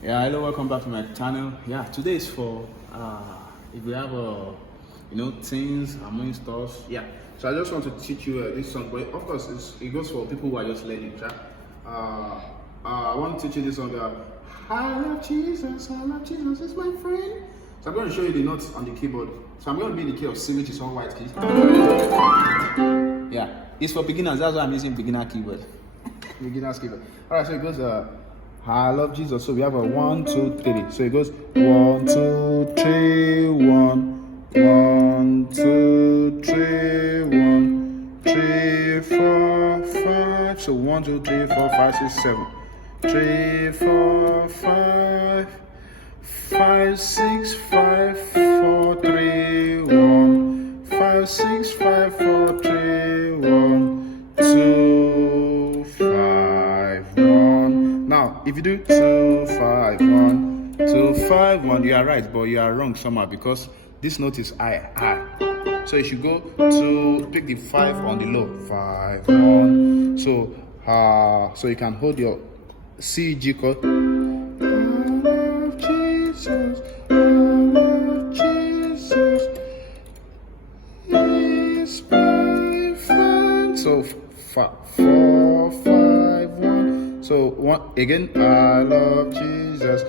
Yeah, hello, welcome back to my channel. Yeah, today is for if we have things, harmony stuff. Yeah, so I just want to teach you this song, but of course it goes for people who are just learning. Yeah? I want to teach you this song. I love Jesus, is my friend. So I'm going to show you the notes on the keyboard. So I'm going to be in the key of C, which is one white key. Yeah, it's for beginners. That's why I'm using beginner keyboard. Beginner's keyboard. All right, so it goes. I love Jesus. So we have a 1, 2, 3. So it goes 1, 2, 3, 1, 1, 2, 3, 1, 3, 4, 5. So 1, 2, 3, 4, 5, 6, 7. 3, 4, 5, 5, 6, 5, 4, 3, 1, 5, 6, 5, 4, 3, 1, 2, 5, 1. Now, if you do 2, 5, 1, 2, 5, 1, you are right, but you are wrong somehow because this note is I. So you should go to pick the 5 on the low. 5, 1. So you can hold your C, G chord. I love Jesus, I love Jesus, He's my friend. So 4, 5, 1. So 1 again. I love Jesus,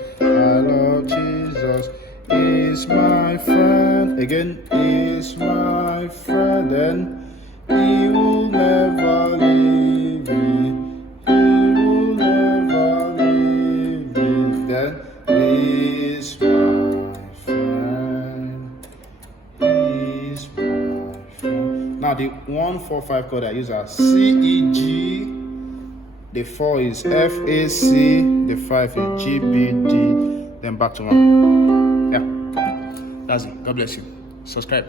He's my friend. Again, He's my friend, and He will never leave me. He's my friend. He's my friend. Now the 1, 4, 5 chord I use are C, E, G. The 4 is F, A, C. The 5 is G, B, D. Then back to 1. Yeah, that's it. God bless you. Subscribe.